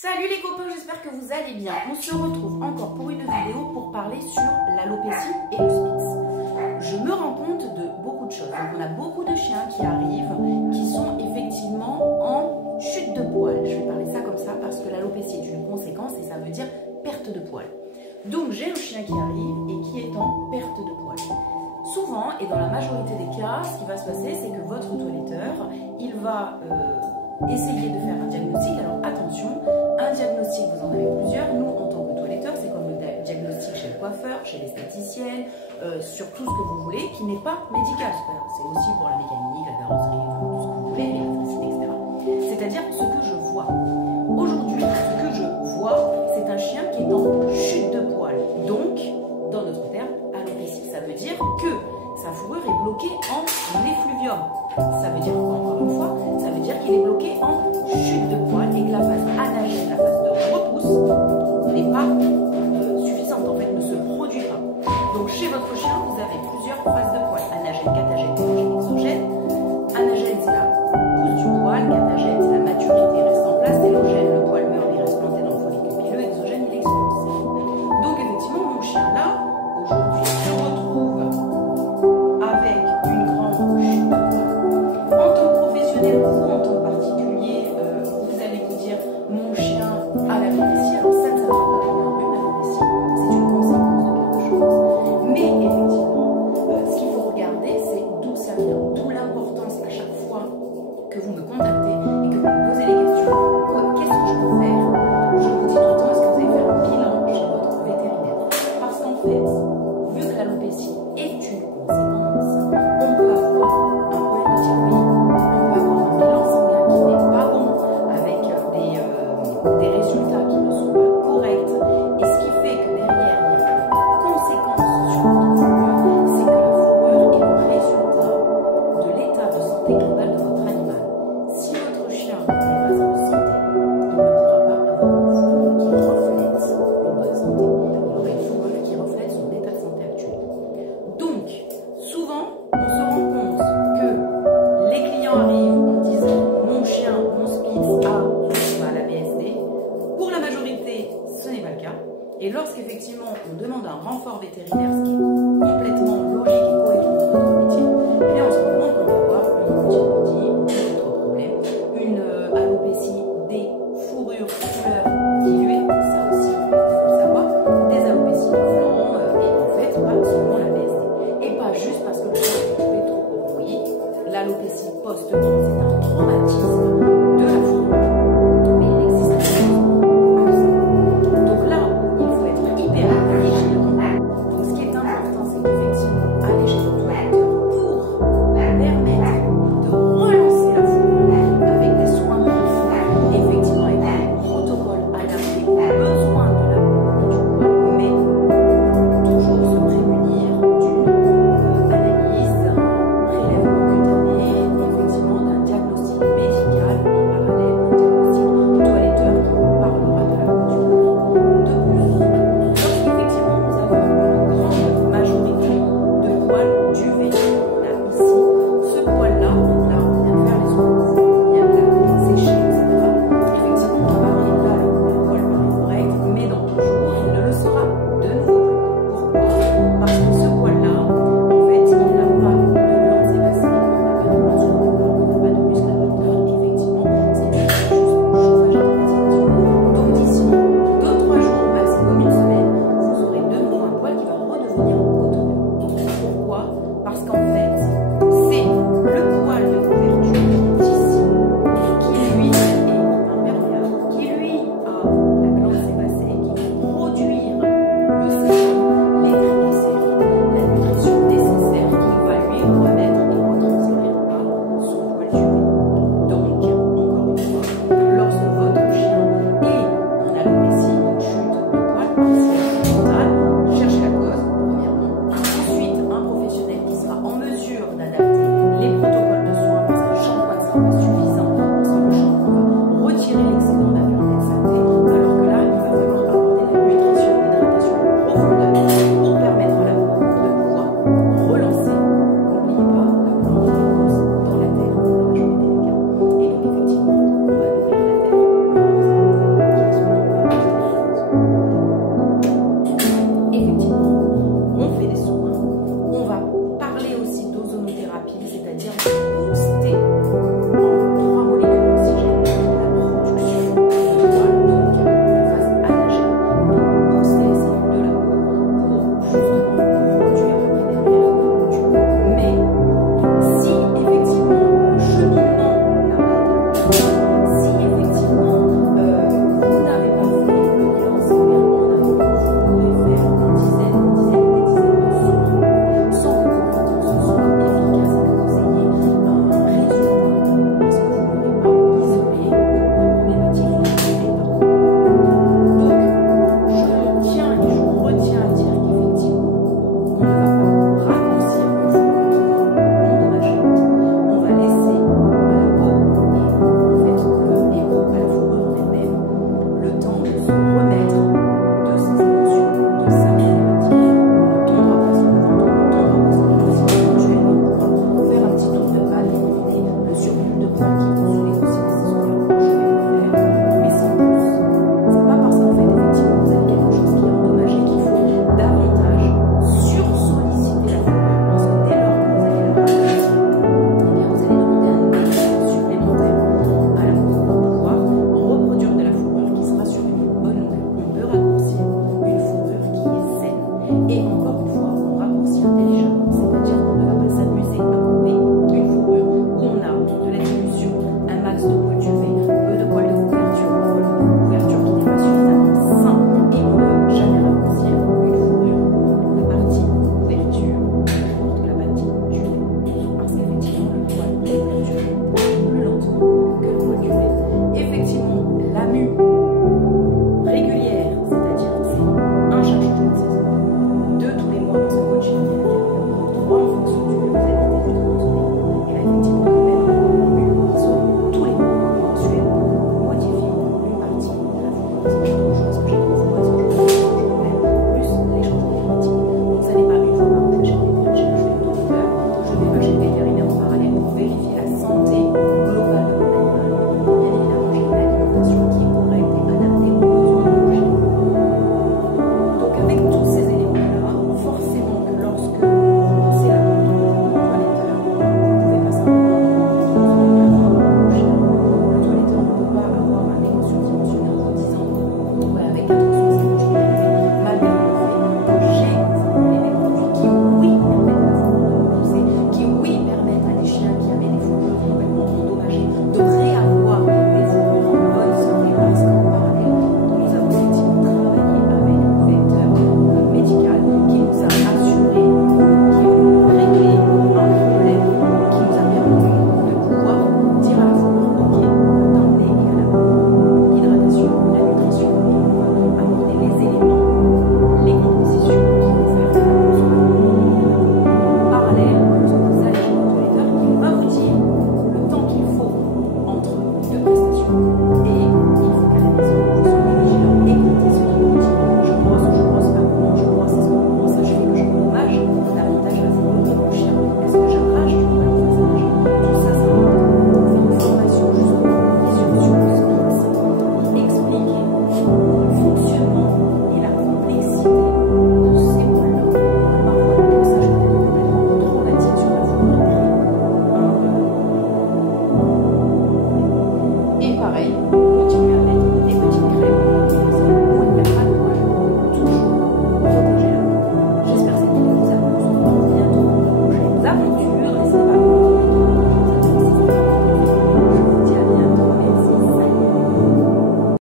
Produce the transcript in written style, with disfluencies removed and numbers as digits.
Salut les copains, j'espère que vous allez bien. On se retrouve encore pour une vidéo pour parler sur l'alopécie et le Spitz. Je me rends compte de beaucoup de choses. Donc on a beaucoup de chiens qui arrivent, qui sont effectivement en chute de poil. Je vais parler ça comme ça parce que l'alopécie est une conséquence et ça veut dire perte de poil. Donc j'ai un chien qui arrive et qui est en perte de poil. Souvent, et dans la majorité des cas, ce qui va se passer, c'est que votre toiletteur, il va essayer de faire un diagnostic. Alors attention, un diagnostic, vous en avez plusieurs. Nous, en tant que toiletteur, c'est comme le diagnostic chez le coiffeur, chez l'esthéticienne, sur tout ce que vous voulez, qui n'est pas médical. C'est aussi pour la mécanique, la carrosserie, tout ce que vous voulez, l'électricité, etc. C'est-à-dire ce que je vois. Aujourd'hui, ce que je vois, c'est un chien qui est en chute de poil. Donc, dans notre terme, alopécie. Ça veut dire que sa fourrure est bloquée en effluvium. Ça veut dire quoi, encore une fois? Ça veut dire qu'il est bloqué en chute de poil et que la phase anagène, la phase de repousse, n'est pas suffisante, en fait, ne se produit pas. Donc chez votre chien, vous avez plusieurs phases de poil. Anagène, catagène, élogène, exogène. Anagène, c'est la pousse du poil. Catagène, c'est la maturité, il reste en place. Élogène, le poil meurt, il reste planté dans le follicule pileux. Exogène, il explose. Donc effectivement, mon chien là, aujourd'hui, se retrouve avec une grande chute de poil. En tant que professionnel ou en tant que particulier, vous allez vous dire mon chien a l'alopécie. Alors ça ne s'appelle pas une alopécie, c'est une conséquence de quelque chose. Mais effectivement, ce qu'il faut regarder, c'est d'où ça vient. D'où l'importance à chaque fois que vous me contactez et que vous me posez les questions. Qu'est-ce que je peux faire? Je vous dis tout le temps, est-ce que vous allez faire un bilan chez votre vétérinaire? Parce qu'en fait, vu que l'alopécie est une conséquence, on peut avoir un problème de thyroïde, on peut avoir un bilan sanguin qui n'est pas bon, avec des résultats qui ne sont pas corrects. Et ce qui fait que derrière, il y a une conséquence sur votre fourrure, c'est que la fourrure est le résultat de l'état de santé global de votre animal. Si votre chien n'est pas en santé, il ne pourra pas avoir une fourrure qui reflète une bonne santé. Il aura une fourrure qui reflète son état de santé actuel. Donc, souvent, on se rend compte que les clients arrivent en disant mon chien, mon Spitz a la BSD. Pour la majorité, ce n'est pas le cas. Et lorsqu'effectivement on demande un renfort vétérinaire, ce qui est complètement logique